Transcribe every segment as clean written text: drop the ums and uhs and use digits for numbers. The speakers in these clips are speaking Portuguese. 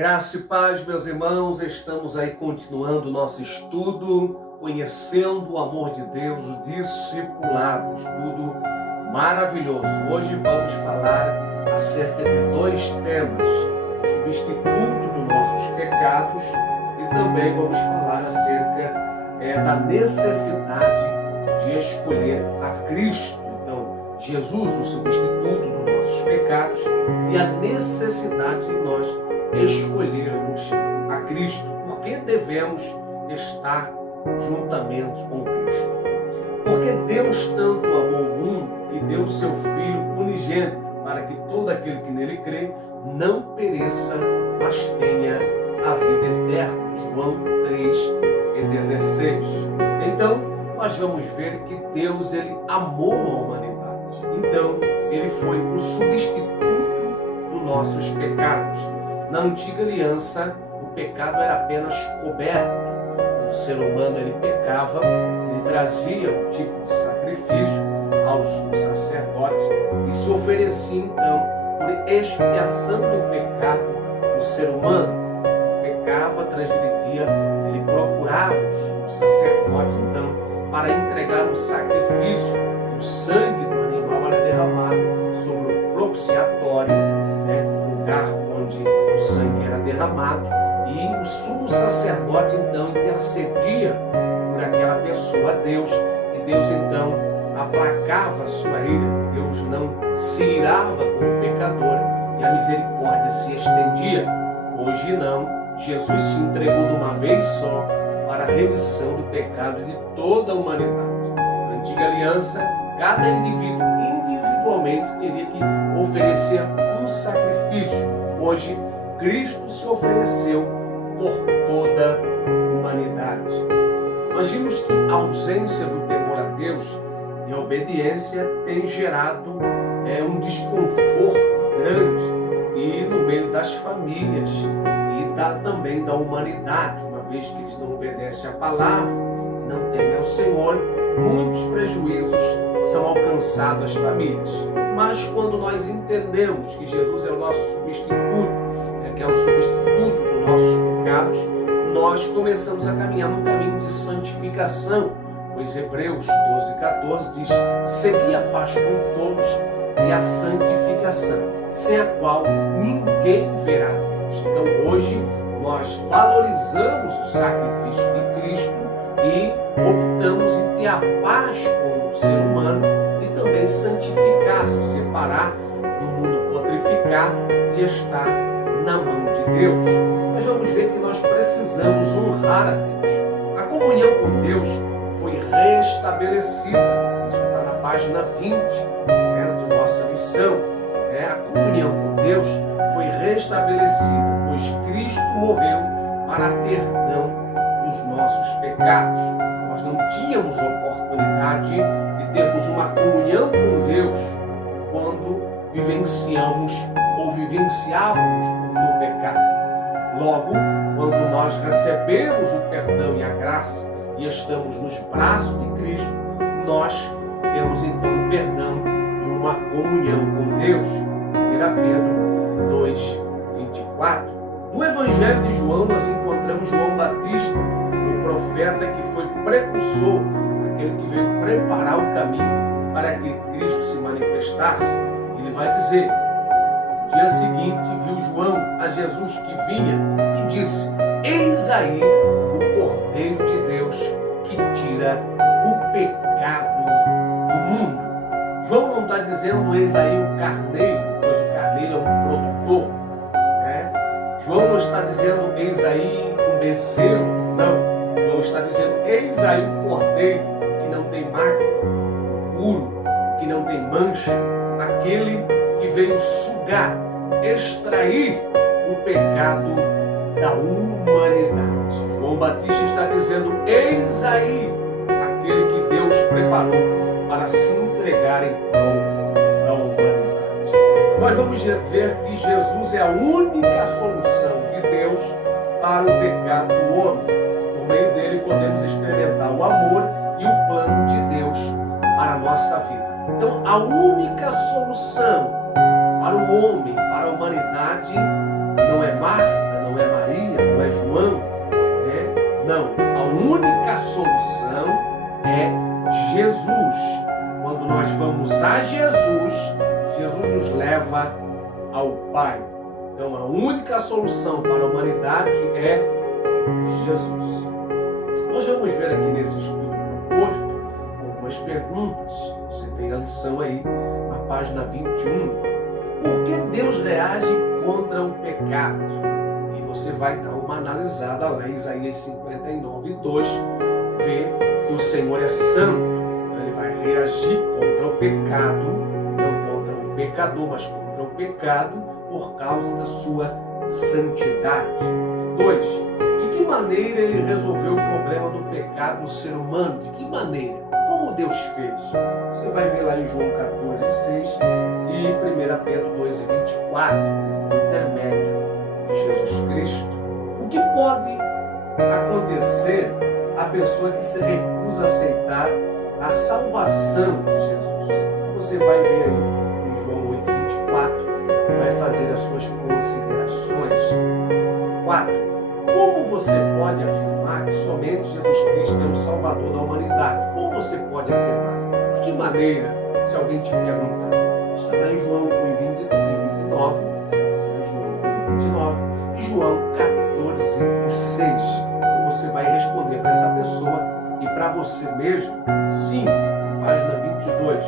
Graça e paz, meus irmãos, estamos aí continuando o nosso estudo, conhecendo o amor de Deus, o discipulado, estudo maravilhoso. Hoje vamos falar acerca de dois temas, o substituto dos nossos pecados e também vamos falar acerca da necessidade de escolher a Cristo. Então, Jesus, o substituto dos nossos pecados e a necessidade de nós escolhermos a Cristo. Por que devemos estar juntamente com Cristo? Porque Deus tanto amou o mundo que deu seu Filho unigênito para que todo aquele que nele crê não pereça, mas tenha a vida eterna. João 3:16. Então, nós vamos ver que Deus ele amou a humanidade. Então, ele foi o substituto dos nossos pecados. Na antiga aliança, o pecado era apenas coberto. O ser humano ele pecava, ele trazia um tipo de sacrifício aos sacerdotes e se oferecia então por expiação do pecado do ser humano. Pecava, transgredia, ele procurava o sacerdote então para entregar um sacrifício. O sangue do animal era derramado sobre o propiciatório, lugar onde o sangue era derramado, e o sumo sacerdote então intercedia por aquela pessoa a Deus, e Deus então aplacava a sua ira. Deus não se irava com o pecador e a misericórdia se estendia. Hoje não, Jesus se entregou de uma vez só para a remissão do pecado de toda a humanidade. Na antiga aliança, cada indivíduo individualmente teria que oferecer um sacrifício. Hoje, Cristo se ofereceu por toda a humanidade. Nós vimos que a ausência do temor a Deus e a obediência tem gerado um desconforto grande e no meio das famílias e também da humanidade, uma vez que eles não obedecem à palavra e não temem ao Senhor, muitos prejuízos são alcançados às famílias. Mas quando nós entendemos que Jesus é o nosso substituto, que é o substituto dos nossos pecados, nós começamos a caminhar num caminho de santificação, pois Hebreus 12:14 diz: segui a paz com todos e a santificação, sem a qual ninguém verá Deus. Então hoje nós valorizamos o sacrifício de Cristo e optamos em ter a paz com o ser humano e também santificar, se separar do mundo putreficado e estar na mão de Deus. Nós vamos ver que nós precisamos honrar a Deus. A comunhão com Deus foi restabelecida. Isso está na página 20 de nossa lição. A comunhão com Deus foi restabelecida, pois Cristo morreu para perdão dos nossos pecados. Nós não tínhamos oportunidade de termos uma comunhão com Deus quando vivenciávamos no pecado. Logo, quando nós recebemos o perdão e a graça e estamos nos braços de Cristo, nós temos então o perdão e uma comunhão com Deus. 1 Pedro 2:24. No Evangelho de João nós encontramos João Batista, o profeta que foi precursor, aquele que veio preparar o caminho para que Cristo se manifestasse. Ele vai dizer: no dia seguinte viu João a Jesus que vinha e disse: eis aí o Cordeiro de Deus que tira o pecado do mundo. João não está dizendo eis aí o carneiro, pois o carneiro é um produtor. João não está dizendo eis aí um bezerro, não. João está dizendo eis aí o Cordeiro que não tem mácula, puro, que não tem mancha, aquele que veio sugar, extrair o pecado da humanidade. João Batista está dizendo: eis aí aquele que Deus preparou para se entregar em prol da humanidade. Nós vamos ver que Jesus é a única solução de Deus para o pecado do homem. Por meio dele podemos experimentar o amor e o plano de Deus para a nossa vida. Então, a única solução para o homem, para a humanidade, não é Marta, não não é Maria, não é João, né? Não, a única solução é Jesus. Quando nós vamos a Jesus, Jesus nos leva ao Pai. Então a única solução para a humanidade é Jesus. Nós vamos ver aqui nesse estudo proposto algumas perguntas. Você tem a lição aí na página 21. Por que Deus reage contra o pecado? E você vai dar uma analisada lá em Isaías 59, 2, ver que o Senhor é santo. Então ele vai reagir contra o pecado, não contra o pecador, mas contra o pecado por causa da sua santidade. 2. De que maneira ele resolveu o problema do pecado no ser humano? De que maneira? Como Deus fez? Você vai ver lá em João 14, 6 e 1 Pedro 2, 24, no intermédio de Jesus Cristo. O que pode acontecer à pessoa que se recusa a aceitar a salvação de Jesus? Você vai ver aí em João 8, 24, e vai fazer as suas considerações. 4. Como você pode afirmar que somente Jesus Cristo é o Salvador da humanidade? Como você pode afirmar? De que maneira, se alguém te perguntar? Está lá em João 1,29, e João 14,6. E você vai responder para essa pessoa e para você mesmo, sim, página 22.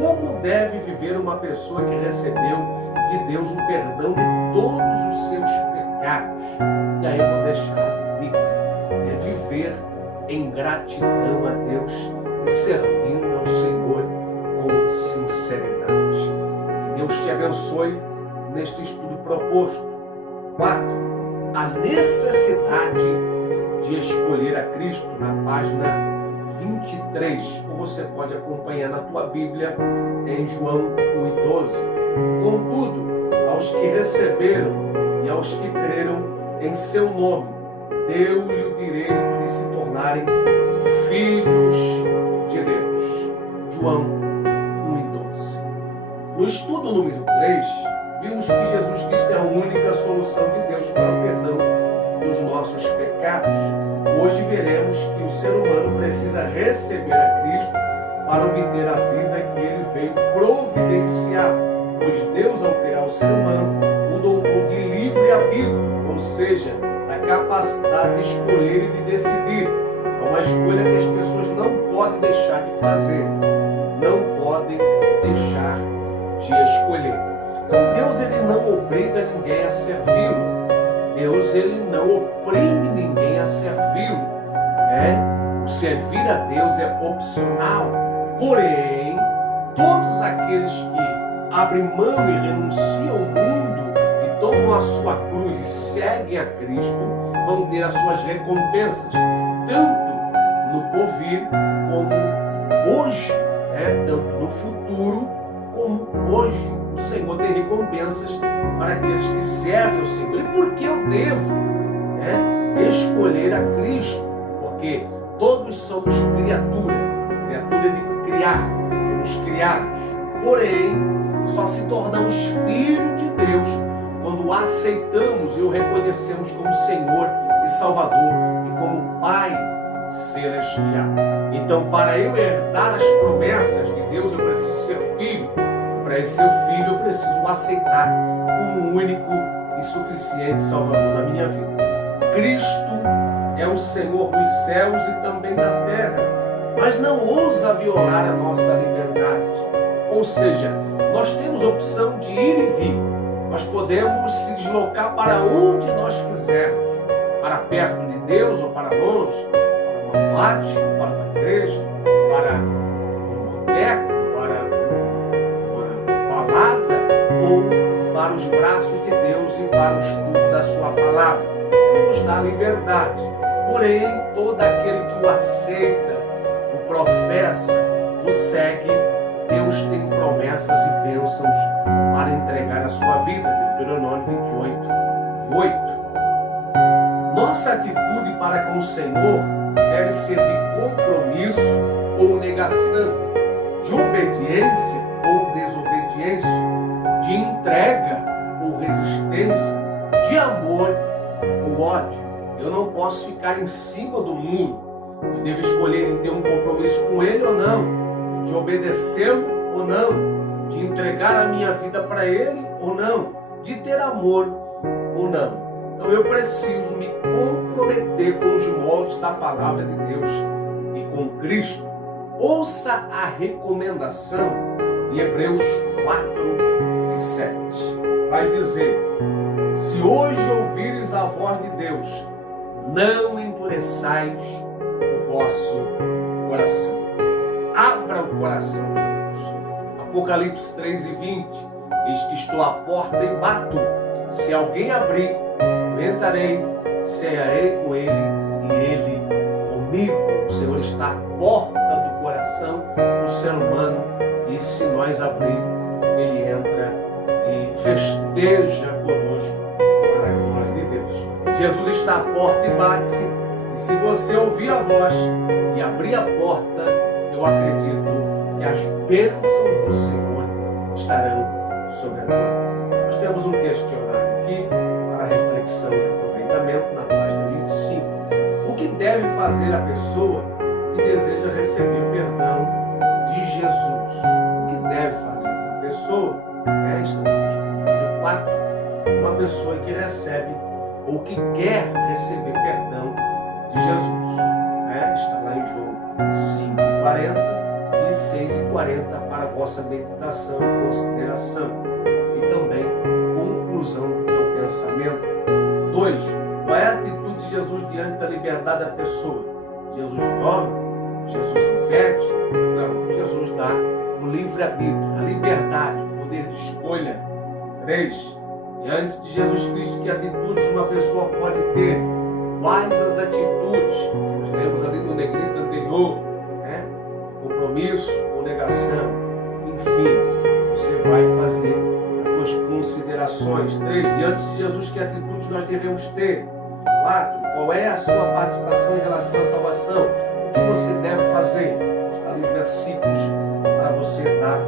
Como deve viver uma pessoa que recebeu de Deus o perdão de todos os seus pecados? E aí eu vou deixar a dica, é viver em gratidão a Deus e servindo ao Senhor com sinceridade. Que Deus te abençoe neste estudo proposto. 4. A necessidade de escolher a Cristo, na página 23, ou você pode acompanhar na tua Bíblia em João 1,12. Contudo, aos que receberam e aos que creram em seu nome, deu-lhe o direito de se tornarem filhos de Deus. João 1,12. No estudo número 3, vimos que Jesus Cristo é a única solução de Deus para o perdão dos nossos pecados. Hoje veremos que o ser humano precisa receber a Cristo para obter a vida que ele veio providenciar, pois Deus, ao criar o ser humano, o dotou de livre arbítrio, ou seja, da capacidade de escolher e de decidir. É uma escolha que as pessoas não podem deixar de fazer, não podem deixar de escolher. Então Deus, ele não obriga ninguém a servi-lo. Deus, ele não oprime ninguém a servi-lo. O servir a Deus é opcional. Porém, todos aqueles que abrem mão e renunciam ao mundo e tomam a sua cruz e seguem a Cristo, vão ter as suas recompensas, tanto no porvir como hoje, tanto no futuro como hoje. O Senhor tem recompensas para aqueles que servem ao Senhor. E por que eu devo escolher a Cristo? Porque todos somos criatura de criar, fomos criados. Porém, só se tornamos filhos de Deus quando o aceitamos e o reconhecemos como Senhor e Salvador e como Pai Celestial. Então, para eu herdar as promessas de Deus, eu preciso ser filho. Para ser filho, eu preciso aceitar como o único e suficiente Salvador da minha vida. Cristo é o Senhor dos céus e também da terra, mas não ousa violar a nossa liberdade. Ou seja, nós temos opção de ir e vir. Nós podemos se deslocar para onde nós quisermos, para perto de Deus ou para longe, para uma boate, ou para uma igreja, para um boteco, ou para os braços de Deus e para o estudo da sua palavra. Nos dá liberdade. Porém, todo aquele que o aceita, o professa, o segue, Deus tem promessas e bênçãos para entregar a sua vida. Deuteronômio 28:8. Nossa atitude para com o Senhor deve ser de compromisso ou negação, de obediência ou desobediência, de entrega ou resistência, de amor ou ódio. Eu não posso ficar em cima do muro. Eu devo escolher em ter um compromisso com Ele ou não, de obedecê-lo ou não, de entregar a minha vida para Ele ou não, de ter amor ou não. Então eu preciso me comprometer com os moldes da palavra de Deus e com Cristo. Ouça a recomendação em Hebreus 4:7. Vai dizer: se hoje ouvires a voz de Deus, não endureçais o vosso coração. Abra o coração para Deus. Apocalipse 3:20. Eis que estou à porta e bato. Se alguém abrir, eu entrarei, cearei com ele e ele comigo. O Senhor está à porta do coração do ser humano, e se nós abrir, Ele entra e festeja conosco para a glória de Deus. Jesus está à porta e bate, e se você ouvir a voz e abrir a porta, eu acredito que as bênçãos do Senhor estarão sobre a tua vida. Nós temos um questionário aqui para reflexão e aproveitamento na página 25. O que deve fazer a pessoa que deseja receber perdão de Jesus? O que deve fazer a pessoa? Estamos no número 4. Uma pessoa que recebe ou que quer receber perdão de Jesus. Está lá em João 5:40 e 6:40 para a vossa meditação e consideração. E também conclusão do teu pensamento. 2. Qual é a atitude de Jesus diante da liberdade da pessoa? Jesus viola? Jesus impede? Não. Jesus dá o livre-arbítrio, a liberdade, o poder de escolha. 3. Diante de Jesus Cristo, que atitudes uma pessoa pode ter? Quais as atitudes? Nós lemos ali no negrito anterior, compromisso ou negação. Enfim, você vai fazer as suas considerações. 3. Diante de Jesus, que atitudes nós devemos ter? 4. Qual é a sua participação em relação à salvação? O que você deve fazer? Está ali os versículos para você dar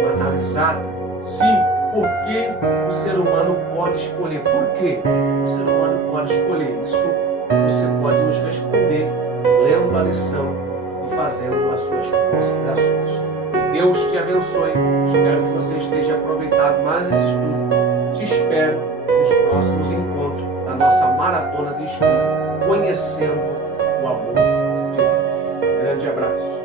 uma analisada. 5. Por que o ser humano pode escolher? Por que o ser humano pode escolher? Isso você pode nos responder lendo a lição e fazendo as suas considerações. Que Deus te abençoe. Espero que você esteja aproveitado mais esse estudo. Te espero nos próximos encontros da nossa maratona de estudo, conhecendo o amor de Deus. Grande abraço.